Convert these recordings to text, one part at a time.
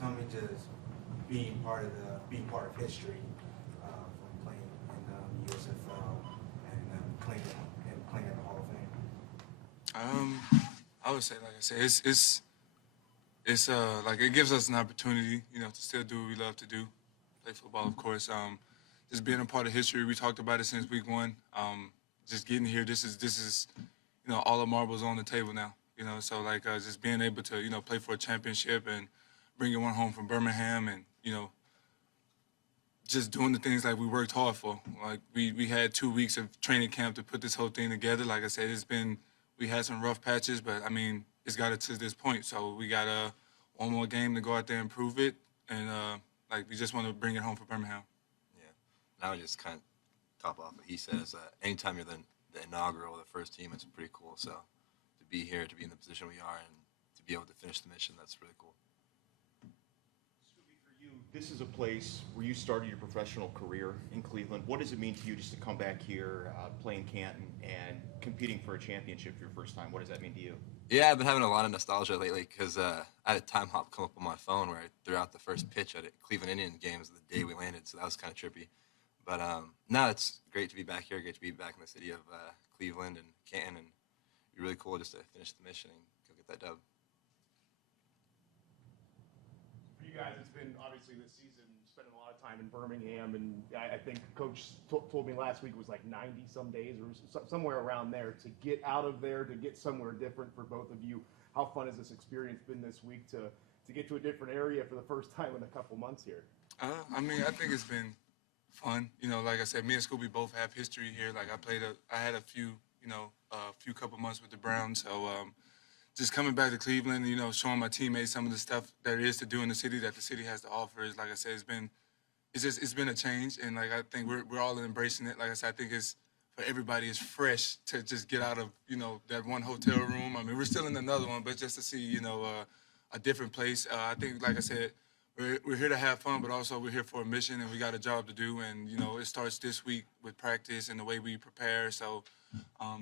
tell me just being part of history from playing in the USFL and playing in the Hall of Fame. Um, I would say, like I said, it's like it gives us an opportunity, to still do what we love to do, play football, of course. Just being a part of history. We talked about it since week one. Just getting here. This is all the marbles on the table now. So like just being able to play for a championship and bringing one home from Birmingham and just doing the things like we worked hard for. Like we had 2 weeks of training camp to put this whole thing together. Like I said, we had some rough patches, but I mean it's got it to this point. So we got one more game to go out there and prove it, and like we just want to bring it home for Birmingham. Yeah. And I would just kind of top off what he says. Anytime you're the inaugural, the first team, it's pretty cool. So to be here, to be in the position we are, and to be able to finish the mission, that's really cool. Scooby, for you, this is a place where you started your professional career in Cleveland. What does it mean to you just to come back here, play in Canton, and competing for a championship for your first time? What does that mean to you? Yeah, I've been having a lot of nostalgia lately because I had a time hop come up on my phone where I threw out the first pitch at Cleveland Indian games the day we landed, so that was kind of trippy. But no, it's great to be back here, great to be back in the city of Cleveland and Canton, and it'd be really cool just to finish the mission and go get that dub. For you guys, it's been obviously this season spending a lot of time in Birmingham, and I think Coach told me last week it was like 90 some days or somewhere around there to get out of there to get somewhere different for both of you. How fun has this experience been this week to get to a different area for the first time in a couple months here? I mean, I think it's been fun. Like I said, me and Scooby both have history here. Like I had a few, couple months with the Browns. So just coming back to Cleveland, showing my teammates some of the stuff that there is to do in the city that the city has to offer is, like I said, it's been a change, and like I think we're all embracing it. Like I said, I think it's for everybody. It's fresh to just get out of that one hotel room. I mean, we're still in another one, but just to see a different place. I think, like I said, we're here to have fun, but also we're here for a mission, and we got a job to do. And it starts this week with practice and the way we prepare. So,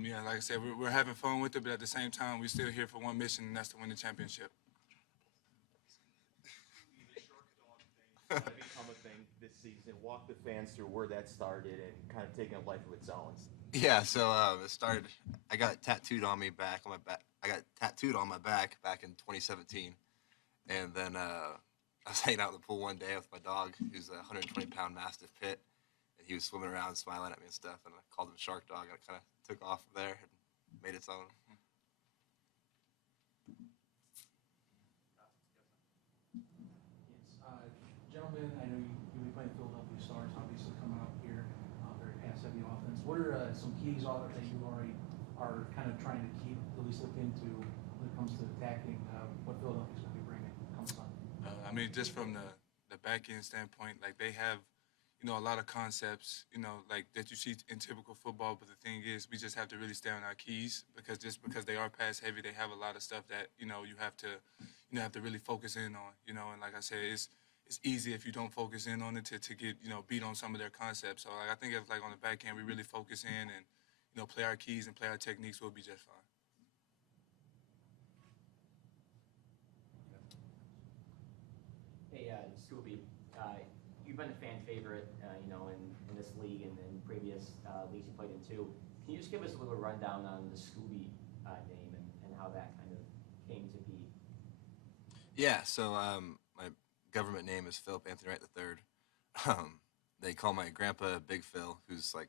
yeah, like I said, we're having fun with it, but at the same time, we're still here for one mission, and that's to win the championship. The Shark Dog thing has become a thing this season. Walk the fans through where that started and kind of taking a life of its own. Yeah, so it started. I got tattooed on my back. I got tattooed on my back in 2017, and then I was hanging out in the pool one day with my dog, who's a 120-pound Mastiff Pit, and he was swimming around, smiling at me and stuff, and I called him Shark Dog, and it kind of took off from there and made its own. Yes, gentlemen, I know you'll be playing Philadelphia Stars, obviously coming out here, very pass-heavy offense. What are some keys that you already are kind of trying to keep, at least look into when it comes to attacking what Philadelphia's going to be bringing come Sunday? I mean, just from the back end standpoint, like they have, a lot of concepts, like that you see in typical football. But the thing is, we just have to really stay on our keys because just because they are pass heavy, they have a lot of stuff that you have to really focus in on. And like I said, it's easy if you don't focus in on it to get beat on some of their concepts. So like I think if like on the back end we really focus in and play our keys and play our techniques, we'll be just fine. Hey, Scooby, you've been a fan favorite, in this league and in previous leagues you played in too. Can you just give us a little rundown on the Scooby name and how that kind of came to be? Yeah, so my government name is Philip Anthony Wright III. They call my grandpa Big Phil, who's like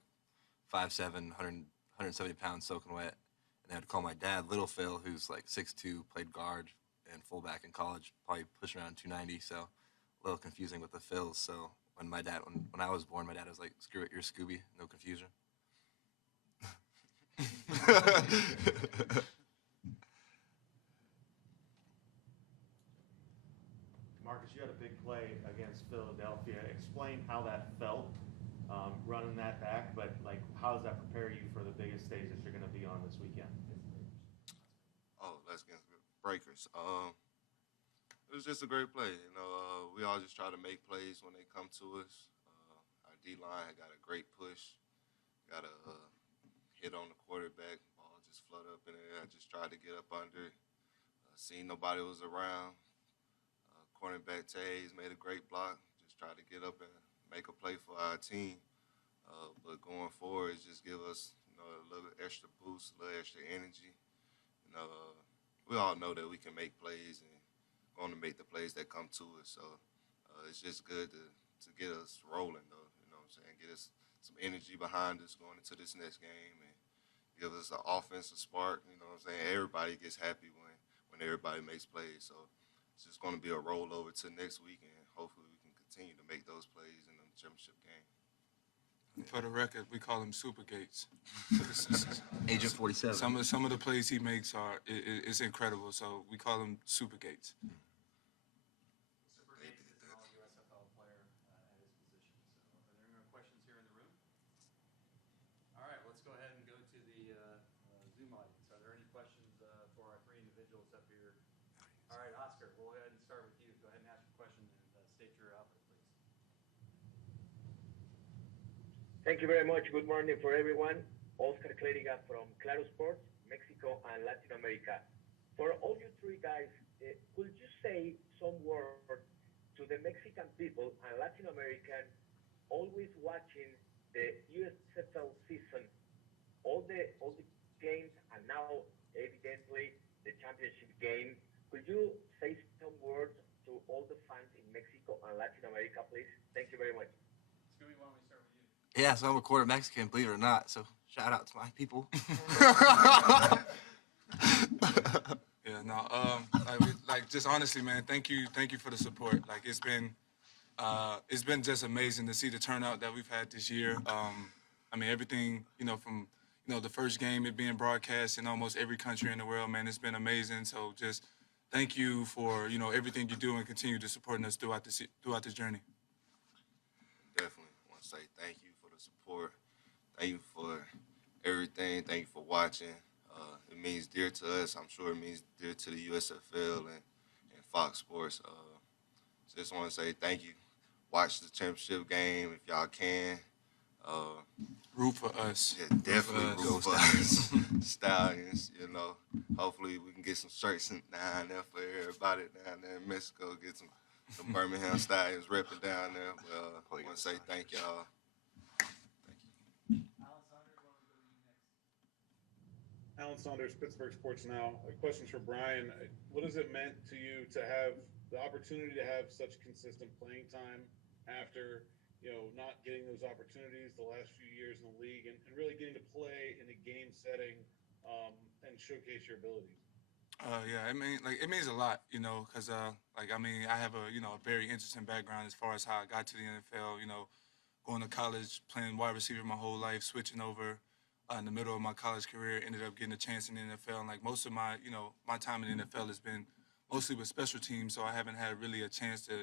5'7", 170 pounds soaking wet. And they would call my dad Little Phil, who's like 6'2", played guard and fullback in college, probably pushing around 290, so a little confusing with the Phils. So when I was born, my dad was like, "Screw it, you're Scooby, no confusion." Marcus, you had a big play against Philadelphia. Explain how that felt running that back, but like, how does that prepare you for the biggest stage that you're going to be on this weekend? Oh, that's against the Breakers. It was just a great play. We all just try to make plays when they come to us. Our D-line got a great push, got a hit on the quarterback. Ball just floated up in the air. I just tried to get up under it. Seen nobody was around. cornerback Tays made a great block. Just try to get up and make a play for our team. But going forward, just give us, a little extra boost, a little extra energy. We all know that we can make plays and going to make the plays that come to us. So it's just good to get us rolling, though. You know what I'm saying? Get us some energy behind us going into this next game and give us an offensive spark. You know what I'm saying? Everybody gets happy when everybody makes plays. So it's just going to be a rollover to next week, and hopefully we can continue to make those plays in the championship game. For the record, we call him Super Gates. Agent 47. Some of the plays he makes it's incredible. So we call him Super Gates. Super Gates is an all-USFL player at his position. So are there any more questions here in the room? All right, let's go ahead and go to the Zoom audience. Are there any questions for our three individuals up here? All right, Oscar, we'll go ahead and start with you. Go ahead and ask your question and state your output, please. Thank you very much. Good morning for everyone. Oscar Clériga from Claro Sports, Mexico and Latin America. For all you three guys, could you say some words to the Mexican people and Latin American always watching the USFL season, all the games, and now evidently the championship game? Could you say some words to all the fans in Mexico and Latin America, please? Thank you very much. Scooby, why don't we start with you? Yeah, so I'm a quarter Mexican, believe it or not. So shout out to my people. Yeah, no, just honestly, man, thank you for the support. Like it's been just amazing to see the turnout that we've had this year. I mean, everything, from the first game, it being broadcast in almost every country in the world, man, it's been amazing. So just thank you for everything you do and continue to supporting us throughout this journey. Definitely want to say thank you for the support. Thank you for everything. Thank you for watching. It means dear to us. I'm sure it means dear to the USFL and Fox Sports. Just want to say thank you. Watch the championship game if y'all can. Root for us. Yeah, definitely root for us. Stallions, Hopefully we can get some shirts down there for everybody down there in Mexico. Get some Birmingham Stallions repping down there. Well, I want to say thank y'all. Alan Saunders, Pittsburgh Sports Now. Questions for Brian. What has it meant to you to have the opportunity to have such consistent playing time after, not getting those opportunities the last few years in the league and really getting to play in a game setting and showcase your abilities? Yeah, it means a lot, because I have a very interesting background as far as how I got to the NFL. Going to college, playing wide receiver my whole life, switching over in the middle of my college career, ended up getting a chance in the NFL. And most of my my time in the NFL has been mostly with special teams, so I haven't had really a chance to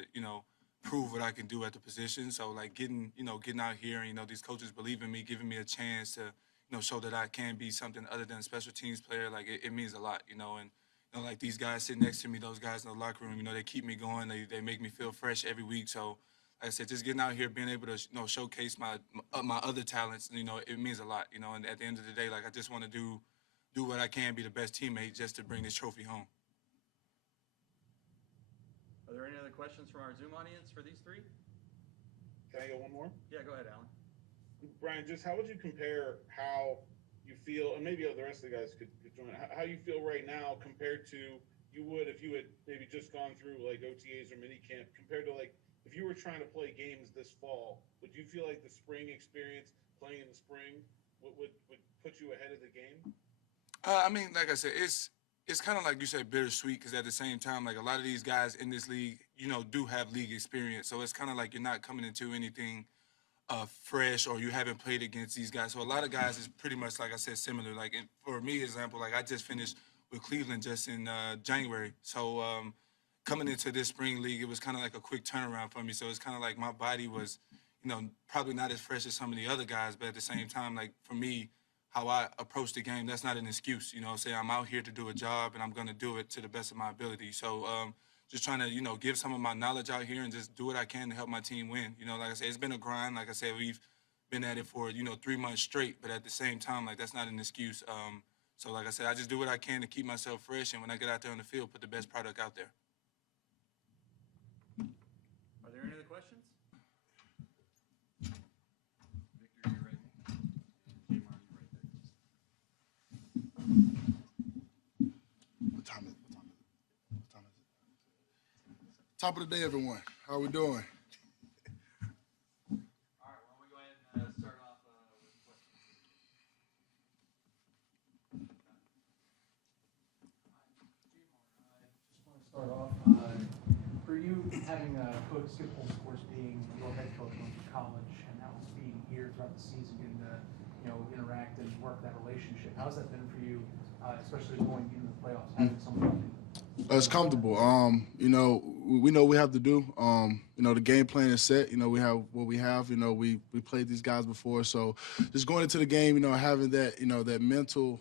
prove what I can do at the position. So getting out here and these coaches believe in me, giving me a chance to show that I can be something other than a special teams player. It means a lot, and these guys sitting next to me, those guys in the locker room, they keep me going. They make me feel fresh every week. So, like I said, just getting out here, being able to showcase my other talents, it means a lot, And at the end of the day, I just want to do what I can, be the best teammate, just to bring this trophy home. Are there any other questions from our Zoom audience for these three? Can I get one more? Yeah, go ahead, Alan. Brian, just how would you compare how you feel, and maybe the rest of the guys could join, how you feel right now compared to you would if you had maybe just gone through OTAs or minicamp, compared to if you were trying to play games this fall, would you feel like the spring experience, playing in the spring, would put you ahead of the game? Like I said, it's kind of like you said, bittersweet, because at the same time, a lot of these guys in this league, do have league experience. So it's kind of like you're not coming into anything fresh, or you haven't played against these guys. So a lot of guys is pretty much, like I said, similar. For me, example, I just finished with Cleveland just in January. So coming into this spring league, it was kind of like a quick turnaround for me. So it's kind of like my body was, probably not as fresh as some of the other guys, but at the same time, for me, how I approach the game, that's not an excuse. Say I'm out here to do a job, and I'm going to do it to the best of my ability. So just trying to, give some of my knowledge out here and just do what I can to help my team win. Like I said, it's been a grind. Like I said, we've been at it for, 3 months straight, but at the same time, that's not an excuse. So like I said, I just do what I can to keep myself fresh, and when I get out there on the field, put the best product out there. questions? Victor, you ready? And Jamar, you right there. What time is it? What time is it? Top of the day, everyone. How we doing? All right, why don't we go ahead and start off with questions. Just want to start off, for you, having Coach Skip Holtz, of course, being your head coach going through college, and now being here throughout the season, getting to interact and work that relationship. How's that been for you, especially going into the playoffs, having someone? It's comfortable. We know what we have to do. The game plan is set. We have what we have. We played these guys before, so just going into the game, having that, that mental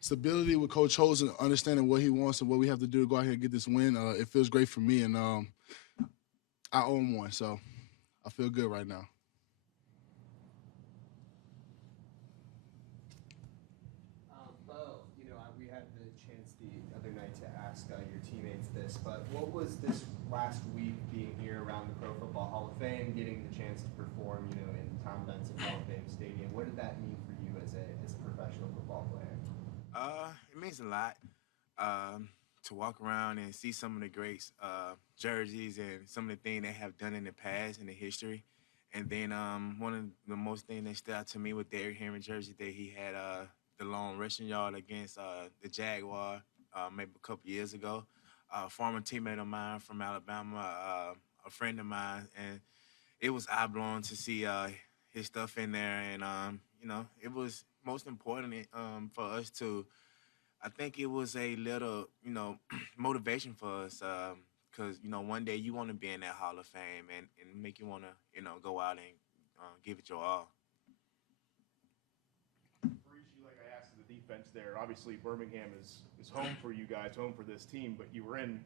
stability with Coach Holtz and understanding what he wants and what we have to do to go out here and get this win. It feels great for me, and I owe him one, so I feel good right now. Bo, we had the chance the other night to ask your teammates this, but what was this last week being here around the Pro Football Hall of Fame, getting the chance to perform, in Tom Benson Hall of Fame Stadium? What did that mean for you as a professional football player? It means a lot to walk around and see some of the greats' jerseys and some of the things they have done in the past in the history. And then one of the most things that stood out to me with Derrick Henry jersey that he had the long rushing yard against the Jaguar maybe a couple years ago. A former teammate of mine from Alabama, a friend of mine, and it was eye-blowing to see his stuff in there. And, it was most important for us to, I think it was a little, motivation for us because, one day you want to be in that Hall of Fame and make you want to, go out and give it your all. Rishi, like I asked the defense there, obviously Birmingham is home for you guys, home for this team, but you were in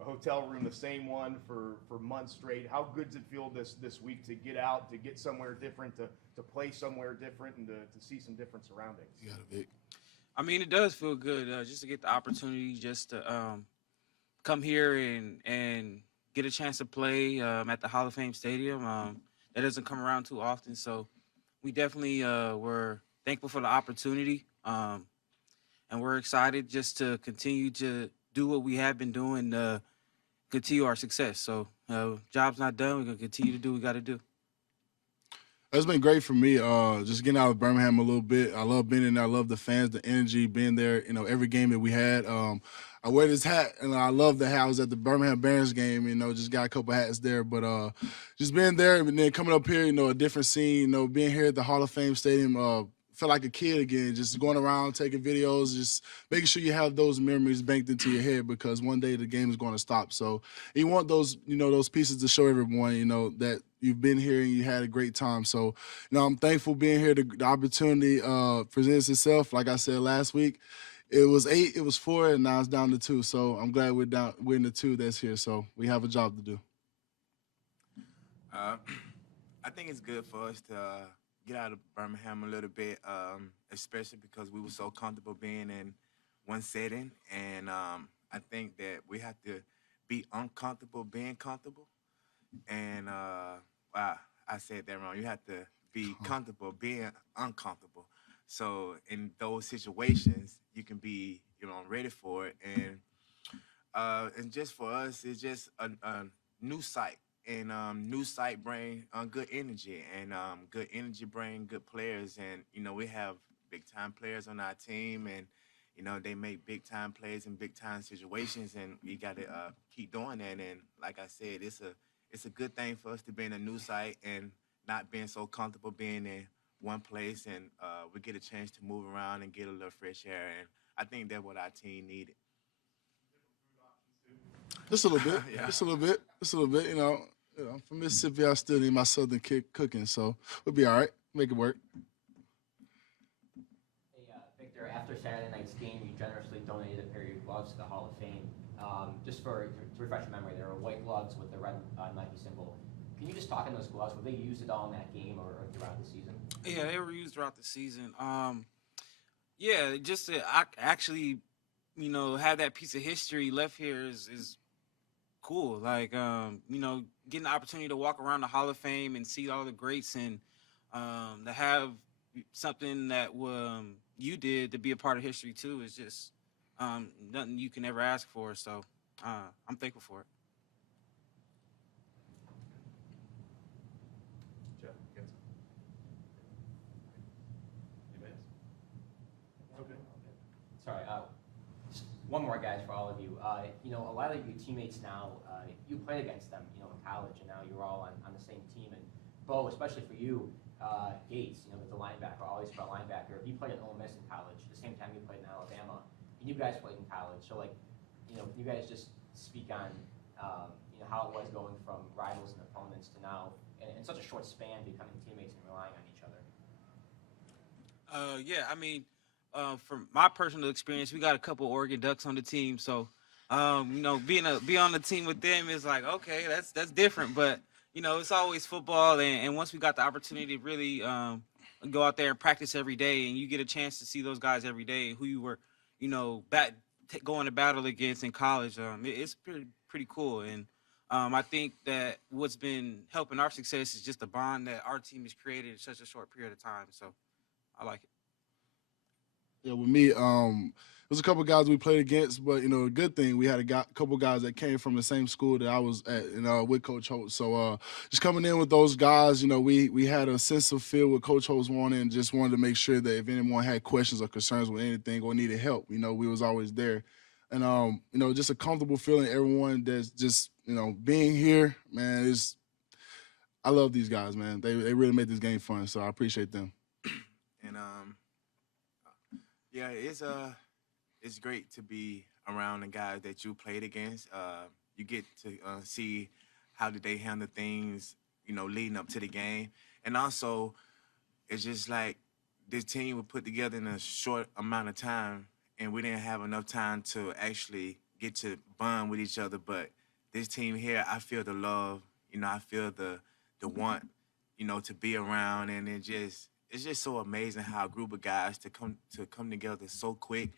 a hotel room, the same one for months straight. How good does it feel this week to get out, to get somewhere different, to play somewhere different, and to see some different surroundings? You got it, Vic. I mean, it does feel good just to get the opportunity just to come here and get a chance to play at the Hall of Fame Stadium. That doesn't come around too often, so we definitely were thankful for the opportunity, and we're excited just to continue to do what we have been doing to continue our success. So job's not done. We're going to continue to do what we got to do. It's been great for me, just getting out of Birmingham a little bit. I love being in there. I love the fans, the energy, being there, every game that we had. I wear this hat, and I love the hat. I was at the Birmingham Barons game, just got a couple hats there. But just being there and then coming up here, a different scene, being here at the Hall of Fame Stadium, felt like a kid again, just going around, taking videos, just making sure you have those memories banked into your head because one day the game is going to stop. So you want those, those pieces to show everyone, that you've been here and you had a great time. So, I'm thankful being here. The opportunity presents itself. Like I said last week, it was 8, it was 4, and now it's down to 2. So I'm glad we're in the 2 that's here. So we have a job to do. I think it's good for us to get out of Birmingham a little bit, especially because we were so comfortable being in one setting. And I think that we have to be uncomfortable being comfortable. And wow, I said that wrong. You have to be comfortable being uncomfortable. So in those situations, you can be, ready for it. And just for us, it's just a new site. And new site bring good energy, and good energy bring good players. And we have big time players on our team, and they make big time plays in big time situations, and we got to keep doing that. And like I said, it's a good thing for us to be in a new site and not being so comfortable being in one place, and we get a chance to move around and get a little fresh air. And I think that's what our team needed. Just a little bit. Yeah. Just a little bit. From Mississippi, I still need my southern cooking, so we'll be all right. Make it work. Hey, Victor, after Saturday night's game, you generously donated a pair of your gloves to the Hall of Fame. Just to refresh your memory, they were white gloves with the red Nike symbol. Can you just talk on those gloves? Were they used at all in that game or throughout the season? Yeah, they were used throughout the season. Yeah, just to actually, have that piece of history left here is cool. Like, getting the opportunity to walk around the Hall of Fame and see all the greats, and to have something that you did to be a part of history too is just nothing you can ever ask for. So I'm thankful for it. Jeff, get some. You missed? Okay. Sorry, just one more, guys, for all of you. You know, a lot of your teammates now, you played against them, you know, in college, and now you're all on the same team. And Bo, especially for you, Gates, you know, the linebacker, always for a linebacker. He played at Ole Miss in college, the same time you played in Alabama, and you guys played in college. So, like, you know, can you guys just speak on, you know, how it was going from rivals and opponents to now, in such a short span, becoming teammates and relying on each other? Yeah, I mean, from my personal experience, we got a couple Oregon Ducks on the team, so you know, be on the team with them is like, okay, that's different. But you know, it's always football, and once we got the opportunity to really go out there and practice every day, and you get a chance to see those guys every day, who you were, you know, going to battle against in college, it's pretty cool. And I think that what's been helping our success is just the bond that our team has created in such a short period of time. So I like it. Yeah, with me, there was a couple guys we played against, but you know, a good thing we had a couple guys that came from the same school that I was at, you know, with Coach Holtz. So just coming in with those guys, you know, we had a sense of feel what Coach Holtz wanted, and just wanted to make sure that if anyone had questions or concerns with anything or needed help, you know, we was always there. And you know, just a comfortable feeling. Everyone that's just, you know, being here, man, is I love these guys, man. They really make this game fun, so I appreciate them. And yeah, it's great to be around the guys that you played against. You get to see how did they handle things, you know, leading up to the game, and also it's just like this team was put together in a short amount of time, and we didn't have enough time to actually get to bond with each other. But this team here, I feel the love, you know, I feel the want, you know, to be around, and it's just so amazing how a group of guys to come together so quick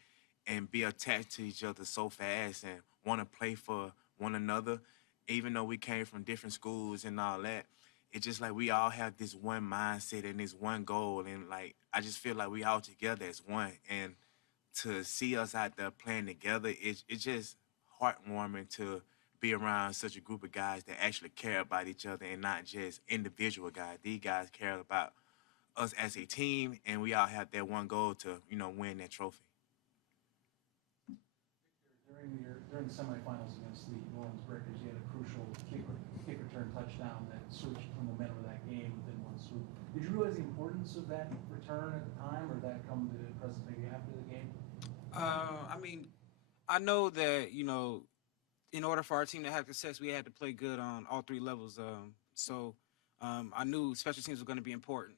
and be attached to each other so fast and want to play for one another, even though we came from different schools and all that. It's just like we all have this one mindset and this one goal, and like I just feel like we all together as one. And to see us out there playing together, it's just heartwarming to be around such a group of guys that actually care about each other and not just individual guys. These guys care about us as a team, and we all have that one goal to, you know, win that trophy. During the semifinals against the New Orleans Breakers, you had a crucial kick return touchdown that switched the momentum of that game within one swoop. Did you realize the importance of that return at the time, or did that come to the present maybe after the game? I mean, I know that, you know, in order for our team to have success, we had to play good on all three levels. So I knew special teams was going to be important.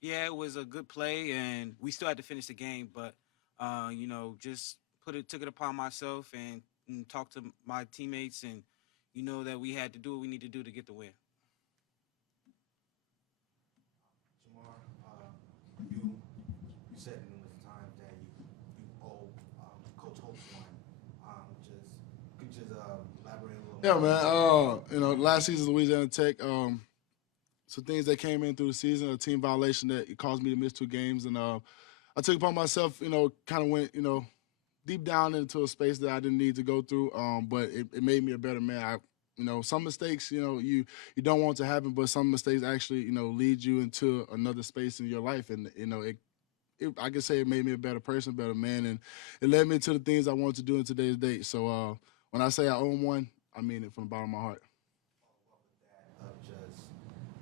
Yeah, it was a good play, and we still had to finish the game. But you know, just took it upon myself and talked to my teammates, and you know that we had to do what we need to do to get the win. Jamar, you said numerous times that you owe Coach Holtz one. Could you just elaborate a little? Yeah, man. You know, last season Louisiana Tech. Some things that came in through the season, a team violation that it caused me to miss 2 games, and I took it upon myself. You know, kind of went, you know, deep down into a space that I didn't need to go through. But it made me a better man. You know, some mistakes, you know, you don't want to happen, but some mistakes actually, you know, lead you into another space in your life, and you know, I can say it made me a better person, better man, and it led me to the things I want to do in today's date. So when I say I own one, I mean it from the bottom of my heart.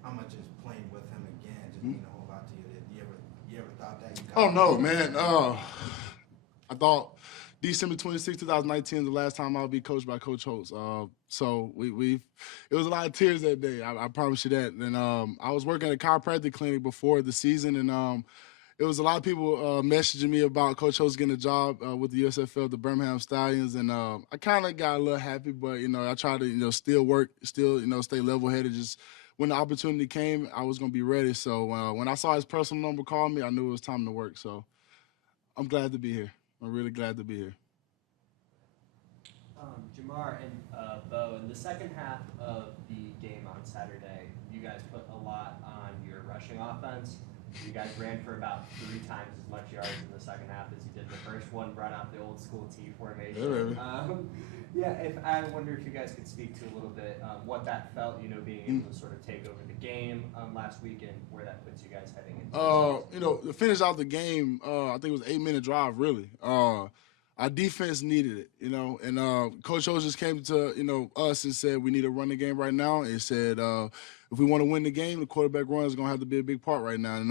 I'm gonna just playing with him again, just being a whole lot to you. You ever thought that? Oh no, man. I thought December 26, 2019 is the last time I'll be coached by Coach Holtz. So it was a lot of tears that day. I promise you that. And I was working at a chiropractic clinic before the season, and it was a lot of people messaging me about Coach Holtz getting a job with the USFL, the Birmingham Stallions, and I kind of got a little happy, but you know, I tried to, you know, still work, still, you know, stay level-headed. Just when the opportunity came, I was gonna be ready. So when I saw his personal number call me, I knew it was time to work. So I'm glad to be here. I'm really glad to be here. Jamar and Bo, in the second half of the offense. You guys ran for about 3 times as much yards in the second half as you did the first one. Brought out the old school T formation. I wonder if you guys could speak to a little bit what that felt, being able to sort of take over the game last week and where that puts you guys heading into. To finish out the game, I think it was an 8-minute drive, really. Our defense needed it, and Coach O just came to, us and said we need to run the game right now. And said if we want to win the game, the quarterback run is going to have to be a big part right now. And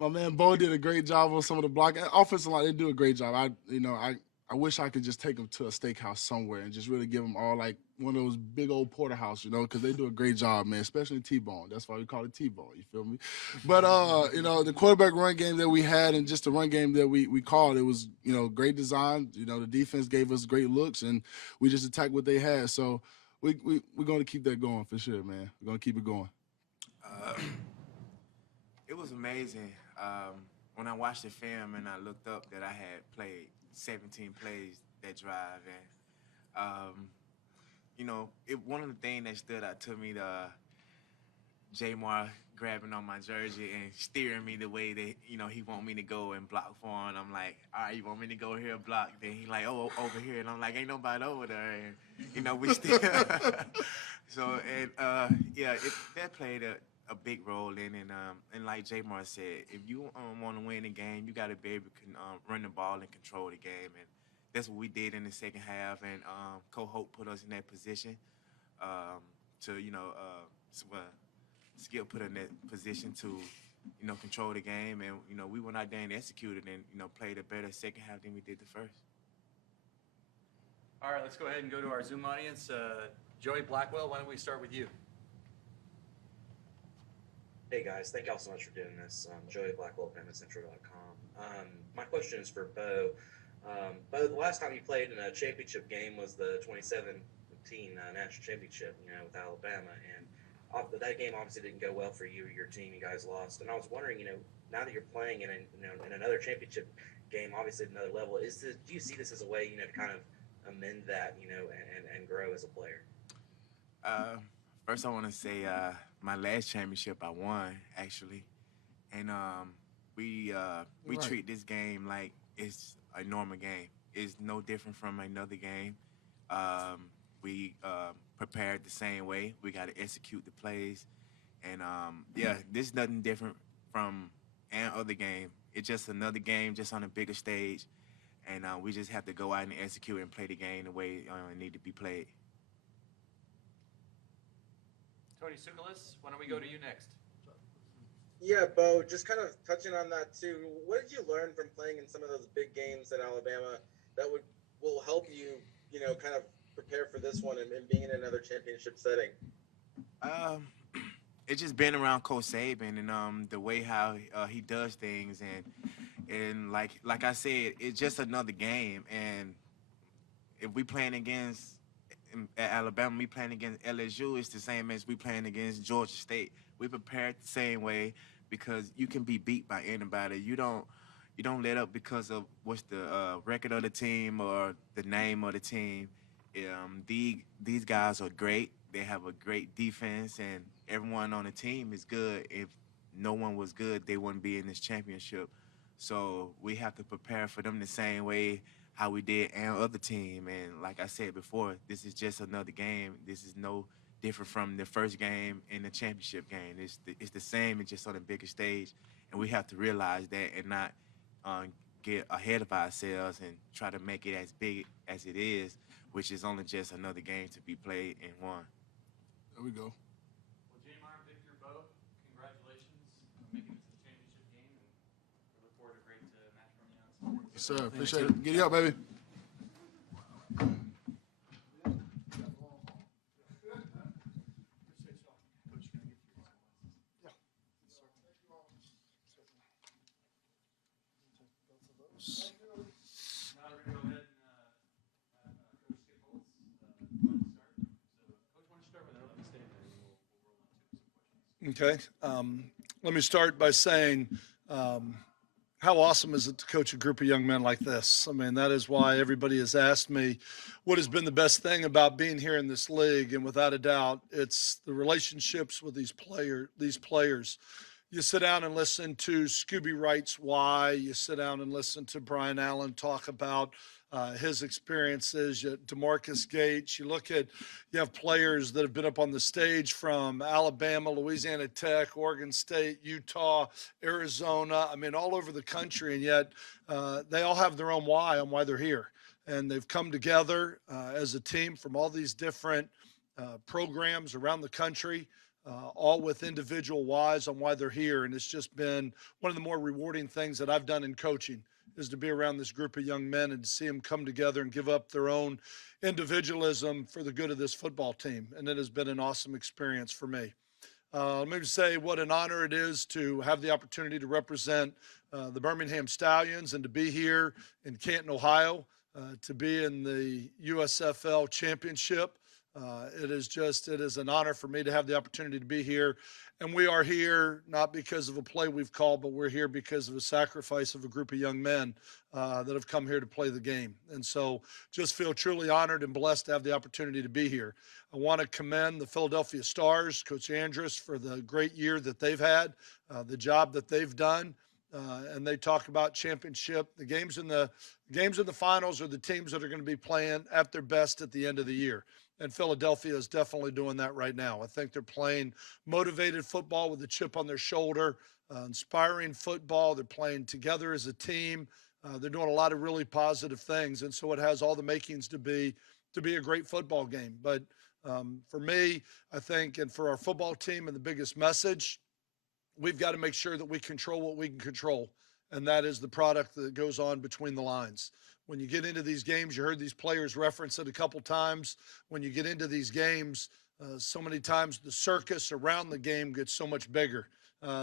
my man Bo did a great job on some of the blocking. Offensive line, they do a great job. I wish I could just take them to a steakhouse somewhere and just really give them all like one of those big old porterhouse, because they do a great job, man, especially T-Bone. That's why we call it T-Bone, you feel me? But, the quarterback run game that we had and just the run game that we called, it was, great design. The defense gave us great looks, and we just attacked what they had. So we're going to keep that going for sure, man. We're going to keep it going. It was amazing. When I watched the film and I looked up that I had played 17 plays that drive, and one of the things that stood out to me, the Jamar grabbing on my jersey and steering me the way that he want me to go and block for him. I'm like, all right, you want me to go here block? Then he like, oh, over here, and I'm like, ain't nobody over there, and we still. So that played a big role in it, and like Jamar said, if you want to win the game, you got to be able to run the ball and control the game, and that's what we did in the second half. And Coach Hope put us in that position to Skip put us in that position to control the game, and we went out there and executed and played a better second half than we did the first. All right, let's go ahead and go to our Zoom audience. Joey Blackwell, why don't we start with you? Hey guys, thank y'all so much for doing this. Joey Blackwell, BamaCentral.com. My question is for Bo. Bo, the last time you played in a championship game was the 2017 national championship, with Alabama, and that game obviously didn't go well for you or your team. You guys lost, and I was wondering, now that you're playing in another championship game, obviously at another level, do you see this as a way, to kind of amend that, and grow as a player? First, I want to say my last championship I won, actually. And we treat this game like it's a normal game. It's no different from another game. We prepared the same way. We got to execute the plays. And, this is nothing different from any other game. It's just another game, just on a bigger stage. And we just have to go out and execute and play the game the way it need to be played. Tony Tsoukalas, why don't we go to you next? Yeah, Bo, just kind of touching on that too. What did you learn from playing in some of those big games at Alabama that will help you, kind of prepare for this one and being in another championship setting? It's just been around Coach Saban and the way how he does things, and like I said, it's just another game. And if we playing against at Alabama, we playing against LSU, it's the same as we playing against Georgia State. We prepared the same way because you can be beat by anybody. You don't let up because of what's the record of the team or the name of the team. These guys are great. They have a great defense, and everyone on the team is good. If no one was good, they wouldn't be in this championship. So we have to prepare for them the same way how we did and other team. And like I said before, this is just another game. This is no different from the first game and the championship game. It's the same, it's just on a bigger stage. And we have to realize that and not get ahead of ourselves and try to make it as big as it is, which is only just another game to be played and won. There we go. Well, Jamar, Victor, Bo, congratulations on making it to the championship game, and we look forward to a great match from you on Sunday. Yes, sir. Appreciate it. Get it up, baby. Now we're going to go ahead and Coach Skip Holtz, why don't you start? So, Coach, why don't you start with an opening statement, and we'll roll into some questions. Okay. Let me start by saying how awesome is it to coach a group of young men like this? I mean, that is why everybody has asked me what has been the best thing about being here in this league. And without a doubt, it's the relationships with these players. you sit down and listen to Scooby Wright's why. You sit down and listen to Brian Allen talk about his experiences. DeMarcus Gates. You have players that have been up on the stage from Alabama, Louisiana Tech, Oregon State, Utah, Arizona. I mean, all over the country, and yet they all have their own why on why they're here. And they've come together as a team from all these different programs around the country, all with individual whys on why they're here. And it's just been one of the more rewarding things that I've done in coaching, is to be around this group of young men and to see them come together and give up their own individualism for the good of this football team. And it has been an awesome experience for me. Let me say what an honor it is to have the opportunity to represent the Birmingham Stallions and to be here in Canton, Ohio, to be in the USFL championship. It is an honor for me to have the opportunity to be here. And we are here not because of a play we've called, but we're here because of a sacrifice of a group of young men that have come here to play the game. And so just feel truly honored and blessed to have the opportunity to be here. I want to commend the Philadelphia Stars, Coach Andrus, for the great year that they've had, the job that they've done. And they talk about championship. The games in the finals are the teams that are going to be playing at their best at the end of the year. And Philadelphia is definitely doing that right now. I think they're playing motivated football with a chip on their shoulder, inspiring football. They're playing together as a team. They're doing a lot of really positive things. And so it has all the makings to be a great football game. But for me, I think, and for our football team, and the biggest message, we've got to make sure that we control what we can control. And that is the product that goes on between the lines. When you get into these games, you heard these players reference it a couple times. When you get into these games, so many times the circus around the game gets so much bigger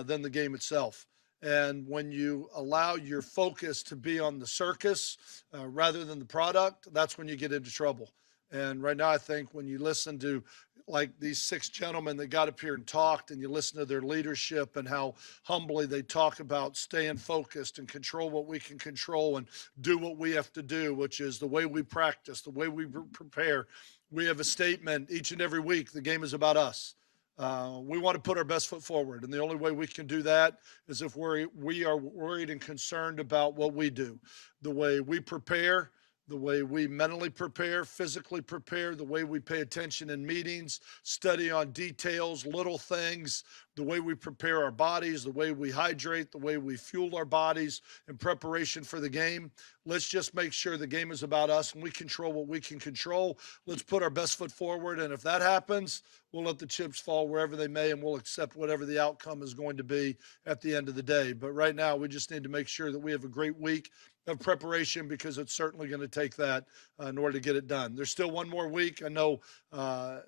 than the game itself. And when you allow your focus to be on the circus rather than the product, that's when you get into trouble. And right now, I think when you listen to like these 6 gentlemen that got up here and talked, and you listen to their leadership and how humbly they talk about staying focused and control what we can control and do what we have to do, which is the way we practice, the way we prepare. We have a statement each and every week: the game is about us. We want to put our best foot forward, and the only way we can do that is if we are worried and concerned about what we do, the way we prepare, the way we mentally prepare, physically prepare, the way we pay attention in meetings, study on details, little things, the way we prepare our bodies, the way we hydrate, the way we fuel our bodies in preparation for the game. Let's just make sure the game is about us and we control what we can control. Let's put our best foot forward. And if that happens, we'll let the chips fall wherever they may, and we'll accept whatever the outcome is going to be at the end of the day. But right now, we just need to make sure that we have a great week of preparation, because it's certainly going to take that in order to get it done. There's still one more week. I know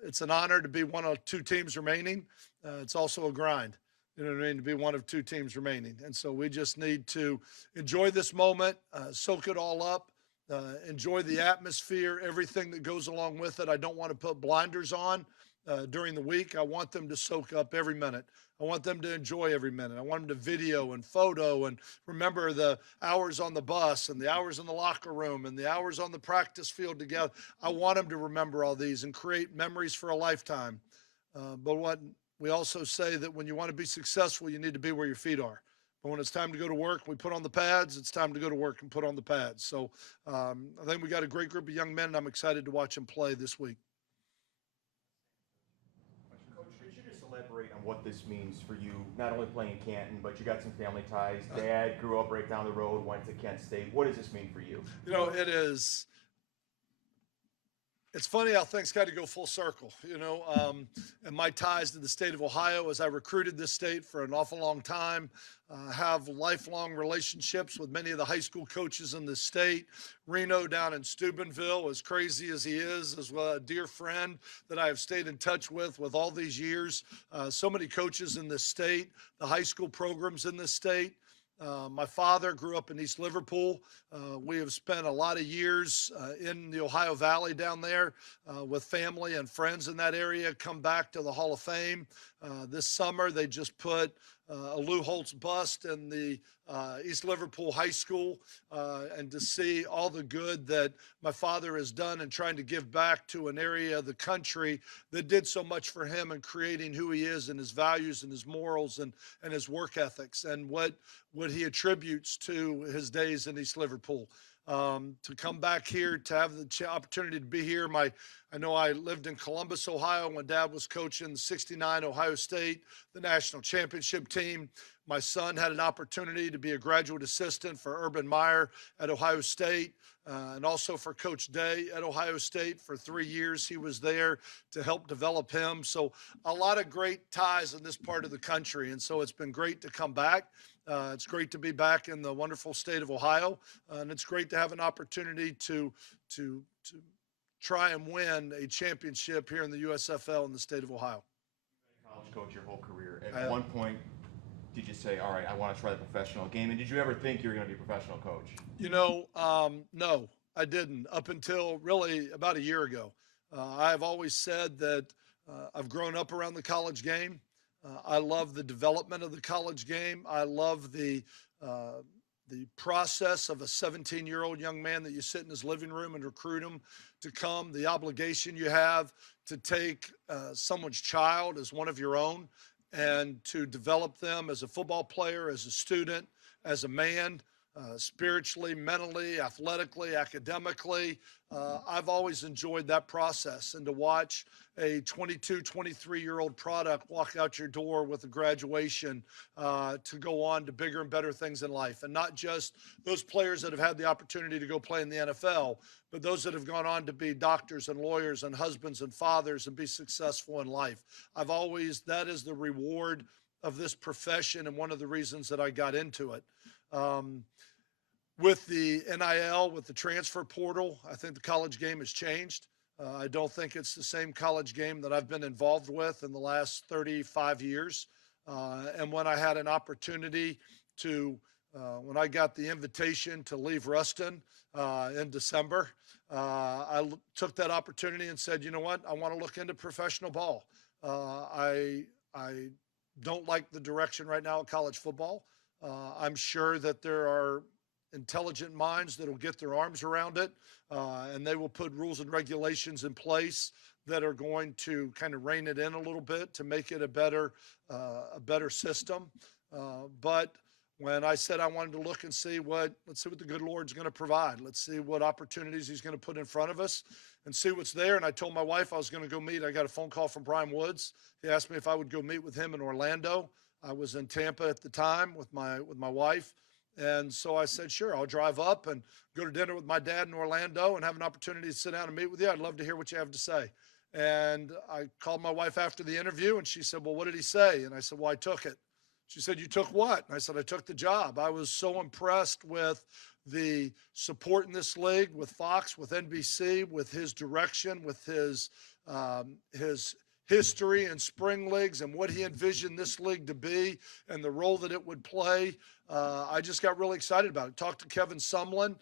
it's an honor to be one of 2 teams remaining. It's also a grind, you know what I mean, to be one of 2 teams remaining. And so we just need to enjoy this moment, soak it all up, enjoy the atmosphere, everything that goes along with it. I don't want to put blinders on during the week. I want them to soak up every minute. I want them to enjoy every minute. I want them to video and photo and remember the hours on the bus and the hours in the locker room and the hours on the practice field together. I want them to remember all these and create memories for a lifetime. But what we also say, that when you want to be successful, you need to be where your feet are. But when it's time to go to work, we put on the pads. It's time to go to work and put on the pads. So I think we got a great group of young men, and I'm excited to watch them play this week. Coach, could you just elaborate on what this means for you, not only playing Canton, but you got some family ties. Dad grew up right down the road, went to Kent State. What does this mean for you? You know, it's funny how things kind of go full circle, you know, and my ties to the state of Ohio, as I recruited this state for an awful long time, have lifelong relationships with many of the high school coaches in the state. Reno down in Steubenville, as crazy as he is, as well, a dear friend that I have stayed in touch with all these years. So many coaches in this state, the high school programs in this state. My father grew up in East Liverpool. We have spent a lot of years in the Ohio Valley down there with family and friends in that area, come back to the Hall of Fame. This summer, they just put a Lou Holtz bust in the East Liverpool High School, and to see all the good that my father has done in trying to give back to an area of the country that did so much for him in creating who he is and his values and his morals and his work ethics and what he attributes to his days in East Liverpool. To come back here, to have the opportunity to be here. I know I lived in Columbus, Ohio, when Dad was coaching the '69 Ohio State, the national championship team. My son had an opportunity to be a graduate assistant for Urban Meyer at Ohio State, and also for Coach Day at Ohio State for 3 years. He was there to help develop him. So a lot of great ties in this part of the country. And so it's been great to come back. It's great to be back in the wonderful state of Ohio, and it's great to have an opportunity to try and win a championship here in the USFL in the state of Ohio. College coach your whole career. At one point, did you say, all right, I want to try the professional game? And did you ever think you were going to be a professional coach? No, I didn't. Up until really about a year ago. I've always said that I've grown up around the college game. I love the development of the college game. I love the process of a 17-year-old young man that you sit in his living room and recruit him to come, the obligation you have to take someone's child as one of your own and to develop them as a football player, as a student, as a man, spiritually, mentally, athletically, academically. I've always enjoyed that process, and to watch a 22, 23-year-old product walk out your door with a graduation to go on to bigger and better things in life. And not just those players that have had the opportunity to go play in the NFL, but those that have gone on to be doctors and lawyers and husbands and fathers and be successful in life. That is the reward of this profession and one of the reasons that I got into it. With the NIL, with the transfer portal, I think the college game has changed. I don't think it's the same college game that I've been involved with in the last 35 years. And when I had an opportunity when I got the invitation to leave Ruston in December, I took that opportunity and said, you know what, I want to look into professional ball. I don't like the direction right now of college football. I'm sure that there are intelligent minds that will get their arms around it, and they will put rules and regulations in place that are going to kind of rein it in a little bit to make it a better system. But when I said I wanted to look and let's see what the good Lord's going to provide. Let's see what opportunities he's going to put in front of us and see what's there. And I told my wife I was going to go meet. I got a phone call from Brian Woods. He asked me if I would go meet with him in Orlando. I was in Tampa at the time with my wife. And so I said, sure, I'll drive up and go to dinner with my dad in Orlando and have an opportunity to sit down and meet with you. I'd love to hear what you have to say. And I called my wife after the interview, and she said, well, what did he say? And I said, well, I took it. She said, you took what? And I said, I took the job. I was so impressed with the support in this league, with Fox, with NBC, with his direction, with his history and spring leagues and what he envisioned this league to be and the role that it would play. I just got really excited about it. Talked to Kevin Sumlin,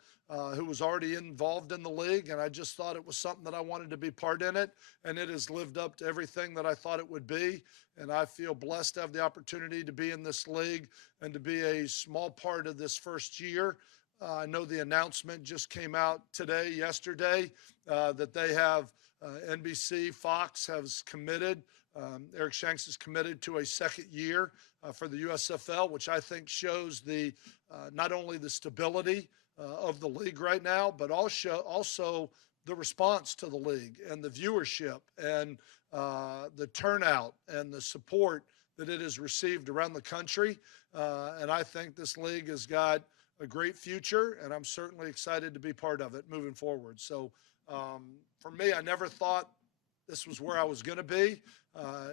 who was already involved in the league, and I just thought it was something that I wanted to be part in it, and it has lived up to everything that I thought it would be, and I feel blessed to have the opportunity to be in this league and to be a small part of this first year. I know the announcement just came out yesterday, that they have NBC, Fox has committed. Eric Shanks is committed to a second year for the USFL, which I think shows not only the stability of the league right now, but also the response to the league and the viewership and the turnout and the support that it has received around the country. And I think this league has got a great future, and I'm certainly excited to be part of it moving forward. So for me, I never thought this was where I was going to be.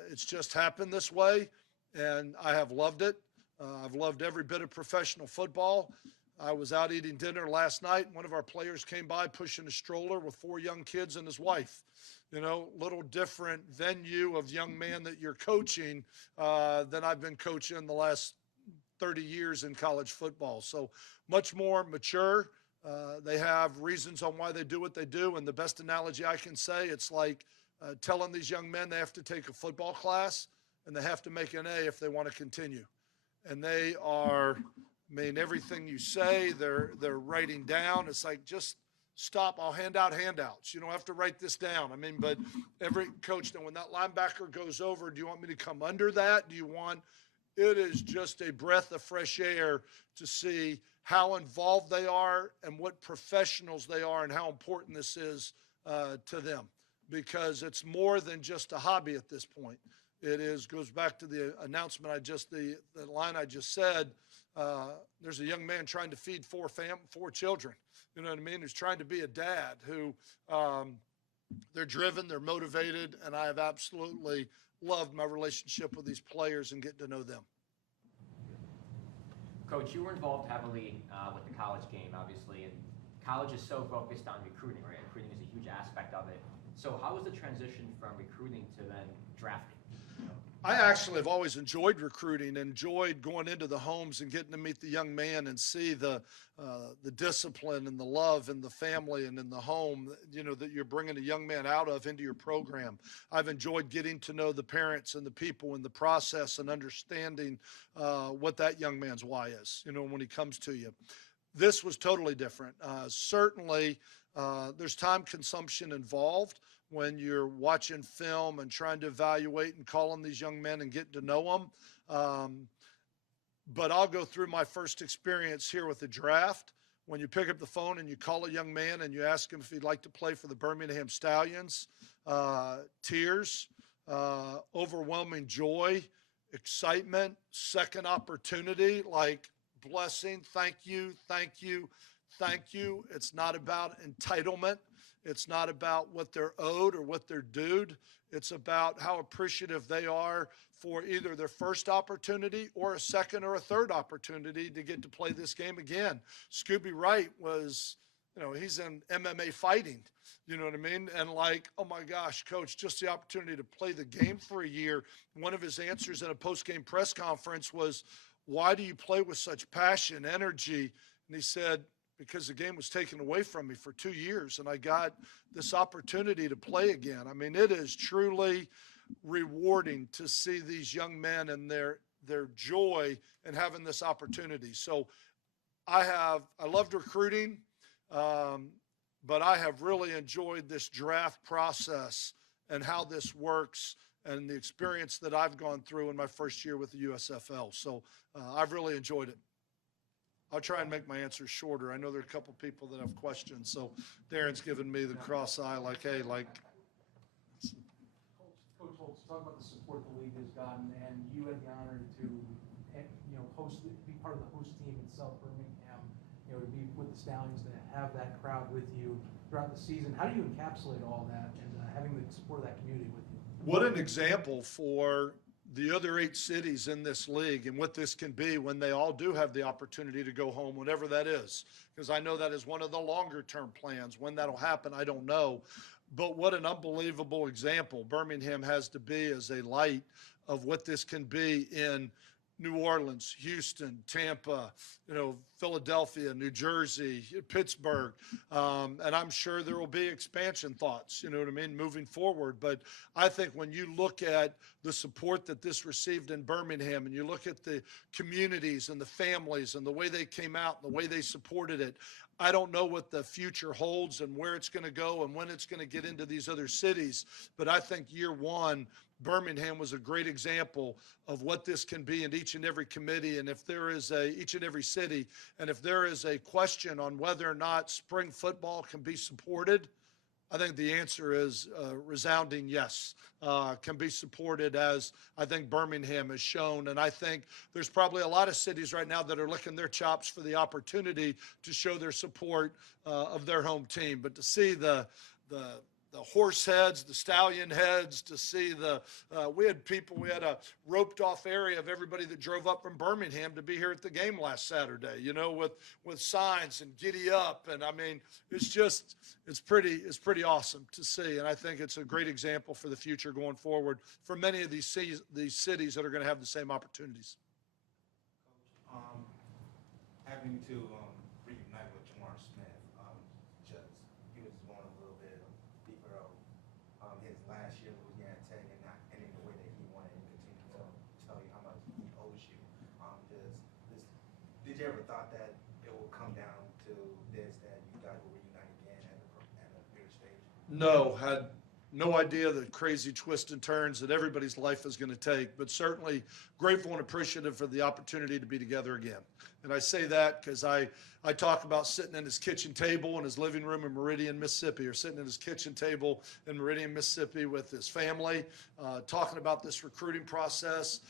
It's just happened this way, and I have loved it. I've loved every bit of professional football. I was out eating dinner last night. One of our players came by pushing a stroller with 4 young kids and his wife. Little different venue of young man that you're coaching than I've been coaching the last 30 years in college football. So much more mature. They have reasons on why they do what they do. And the best analogy I can say, it's like telling these young men they have to take a football class and they have to make an A if they want to continue. And they are, I mean, everything you say, they're writing down. It's like, just stop. I'll hand out handouts. You don't have to write this down. I mean, but every coach, when that linebacker goes over, do you want me to come under that? Do you want, it is just a breath of fresh air to see how involved they are and what professionals they are and how important this is to them, because it's more than just a hobby at this point. It is, goes back to the announcement the line I just said. There's a young man trying to feed four children, you know what I mean, who's trying to be a dad, who they're driven, they're motivated, and I have absolutely loved my relationship with these players and getting to know them. Coach, you were involved heavily with the college game, obviously, and college is so focused on recruiting, right? Recruiting is a huge aspect of it. So how was the transition from recruiting to then drafting? I actually have always enjoyed recruiting, enjoyed going into the homes and getting to meet the young man and see the discipline and the love and the family and in the home, you know, that you're bringing a young man out of into your program. I've enjoyed getting to know the parents and the people in the process and understanding what that young man's why is, you know, when he comes to you. This was totally different. Certainly, there's time consumption involved when you're watching film and trying to evaluate and calling these young men and getting to know them. But I'll go through my first experience here with the draft. When you pick up the phone and you call a young man and you ask him if he'd like to play for the Birmingham Stallions, tears, overwhelming joy, excitement, second opportunity, like blessing, thank you, thank you, thank you. It's not about entitlement. It's not about what they're owed or what they're due. It's about how appreciative they are for either their first opportunity or a second or a third opportunity to get to play this game again. Scooby Wright was, you know, he's in MMA fighting, you know what I mean? And like, oh my gosh, coach, just the opportunity to play the game for a year. One of his answers in a post-game press conference was, why do you play with such passion, energy? And he said, because the game was taken away from me for 2 years and I got this opportunity to play again. I mean, it is truly rewarding to see these young men and their joy in having this opportunity. So I loved recruiting, but I have really enjoyed this draft process and how this works and the experience that I've gone through in my first year with the USFL. So I've really enjoyed it. I'll try and make my answers shorter. I know there are a couple people that have questions, so Darren's giving me the cross eye, like, hey, like. Coach Holtz, talk about the support the league has gotten, and you had the honor to, you know, be part of the host team in South Birmingham, you know, to be with the Stallions, to have that crowd with you throughout the season. How do you encapsulate all that and having the support of that community with you? What an example for the other 8 cities in this league and what this can be when they all do have the opportunity to go home, whatever that is. Because I know that is one of the longer term plans. When that'll happen, I don't know. But what an unbelievable example Birmingham has to be as a light of what this can be in New Orleans, Houston, Tampa, you know, Philadelphia, New Jersey, Pittsburgh. And I'm sure there will be expansion thoughts, you know what I mean, moving forward. But I think when you look at the support that this received in Birmingham and you look at the communities and the families and the way they came out and the way they supported it, I don't know what the future holds and where it's going to go and when it's going to get into these other cities. But I think year one, Birmingham was a great example of what this can be in each and every committee. And if there is each and every city, and if there is a question on whether or not spring football can be supported, I think the answer is resounding yes, can be supported, as I think Birmingham has shown. And I think there's probably a lot of cities right now that are licking their chops for the opportunity to show their support of their home team. But to see the horse heads, the stallion heads, to see we had a roped off area of everybody that drove up from Birmingham to be here at the game last Saturday, you know, with signs and giddy up. And I mean, it's pretty awesome to see. And I think it's a great example for the future going forward for many of these cities that are going to have the same opportunities. Having to reunite with Jamar Smith, he was going a little bit deeper his last year with Louisiana Tech and not in the way that he wanted to continue to you ever thought that it will come down to this, that you guys will reunite again at a bigger stage? No, had no idea the crazy twists and turns that everybody's life is going to take, but certainly grateful and appreciative for the opportunity to be together again. And I say that because I talk about sitting at his kitchen table in his living room in Meridian, Mississippi, or sitting at his kitchen table in Meridian, Mississippi with his family, talking about this recruiting process,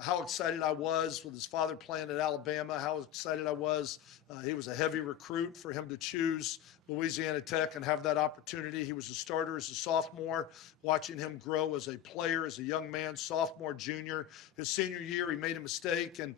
how excited I was with his father playing at Alabama, how excited I was. He was a heavy recruit for him to choose Louisiana Tech and have that opportunity. He was a starter as a sophomore, watching him grow as a player, as a young man, sophomore, junior. His senior year, he made a mistake and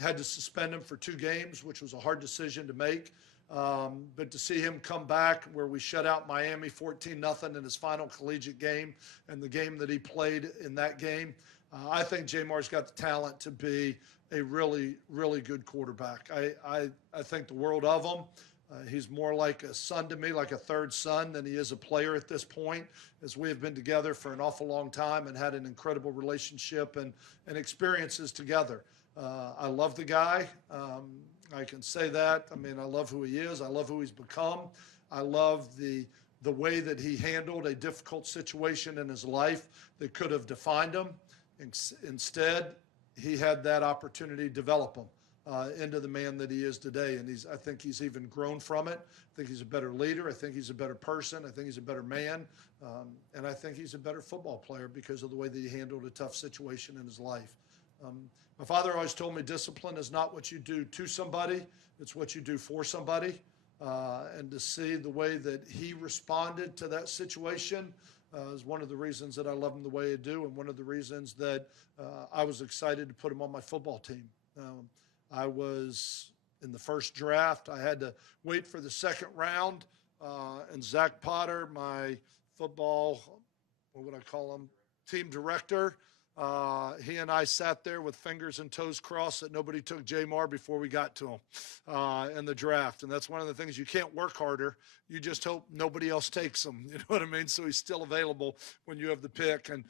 had to suspend him for 2 games, which was a hard decision to make. But to see him come back where we shut out Miami 14-0 in his final collegiate game and the game that he played in that game, I think Jamar's got the talent to be a really, really good quarterback. I think the world of him. He's more like a son to me, like a third son, than he is a player at this point, as we have been together for an awful long time and had an incredible relationship and experiences together. I love the guy. I can say that. I mean, I love who he is. I love who he's become. I love the way that he handled a difficult situation in his life that could have defined him. Instead, he had that opportunity to develop him into the man that he is today. And I think he's even grown from it. I think he's a better leader. I think he's a better person. I think he's a better man. And I think he's a better football player because of the way that he handled a tough situation in his life. My father always told me discipline is not what you do to somebody, it's what you do for somebody. And to see the way that he responded to that situation is one of the reasons that I love him the way I do, and one of the reasons that I was excited to put him on my football team. I was in the first draft. I had to wait for the second round, and Zach Potter, my football, what would I call him, team director, he and I sat there with fingers and toes crossed that nobody took Jamar before we got to him in the draft. And that's one of the things, you can't work harder. You just hope nobody else takes him. You know what I mean? So he's still available when you have the pick. And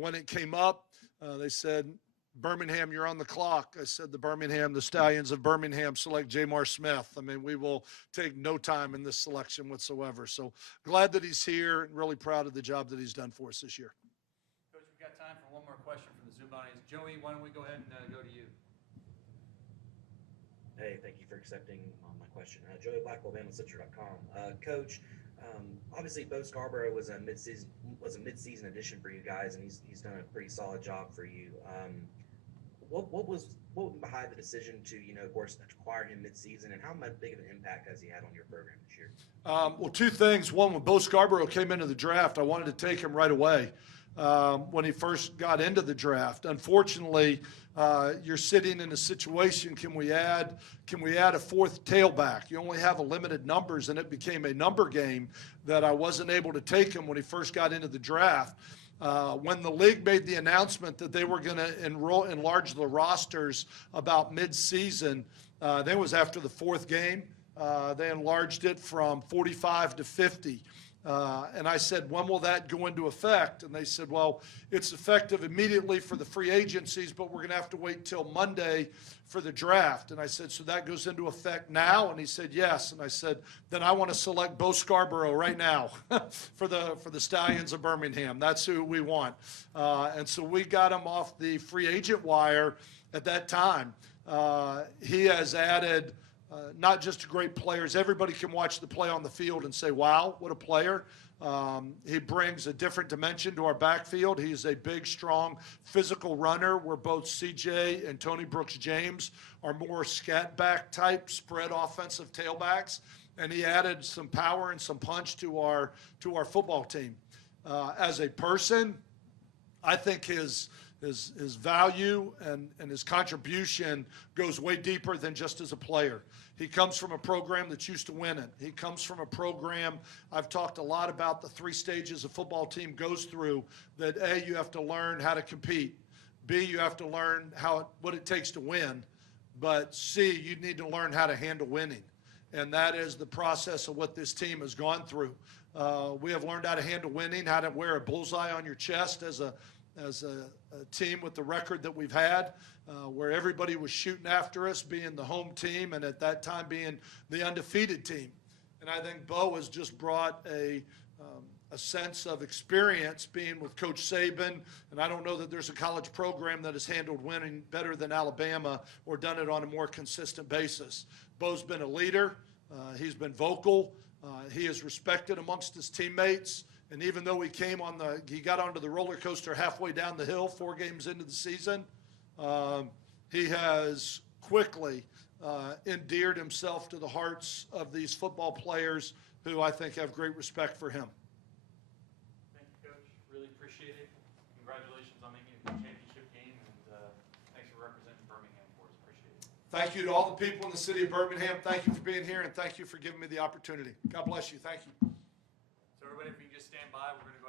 when it came up, they said, Birmingham, you're on the clock. I said, the Stallions of Birmingham select Jamar Smith. I mean, we will take no time in this selection whatsoever. So glad that he's here and really proud of the job that he's done for us this year. Coach, we've got time for one more question from the Zoom audience. Joey, why don't we go ahead and go to you? Hey, thank you for accepting my question. Joey Black, AlabamaCentral.com. Coach, obviously Bo Scarborough was a mid-season addition for you guys, and he's done a pretty solid job for you. What was behind the decision to, of course, acquire him mid-season, and how big of an impact has he had on your program this year? Well, 2 things. One, when Bo Scarborough came into the draft, I wanted to take him right away when he first got into the draft. Unfortunately, you're sitting in a situation, can we add a fourth tailback? You only have a limited numbers, and it became a number game that I wasn't able to take him when he first got into the draft. When the league made the announcement that they were going to enlarge the rosters about mid-season, that was after the 4th game. They enlarged it from 45 to 50. And I said, when will that go into effect? And they said, well, it's effective immediately for the free agencies, but we're going to have to wait till Monday for the draft. And I said, so that goes into effect now? And he said, yes. And I said, then I want to select Bo Scarborough right now for the Stallions of Birmingham. That's who we want. And so we got him off the free agent wire at that time. He has added not just great players. Everybody can watch the play on the field and say, wow, what a player. He brings a different dimension to our backfield. He's a big, strong, physical runner, where both CJ and Tony Brooks-James are more scat back type, spread offensive tailbacks. And he added some power and some punch to our football team. As a person, I think his value and his contribution goes way deeper than just as a player. He comes from a program that's used to winning. He comes from a program, I've talked a lot about the 3 stages a football team goes through, that A, you have to learn how to compete. B, you have to learn what it takes to win. But C, you need to learn how to handle winning. And that is the process of what this team has gone through. We have learned how to handle winning, how to wear a bullseye on your chest as as a team with the record that we've had, where everybody was shooting after us, being the home team, and at that time being the undefeated team. And I think Bo has just brought a sense of experience being with Coach Saban, and I don't know that there's a college program that has handled winning better than Alabama or done it on a more consistent basis. Bo's been a leader. He's been vocal. He is respected amongst his teammates. And even though he got onto the roller coaster halfway down the hill 4 games into the season, he has quickly endeared himself to the hearts of these football players who I think have great respect for him. Thank you, Coach. Really appreciate it. Congratulations on making it to the championship game, and thanks for representing Birmingham for us. Appreciate it. Thank you to all the people in the city of Birmingham. Thank you for being here, and thank you for giving me the opportunity. God bless you. Thank you. So everybody, if you can just stand by, we're going to go ahead and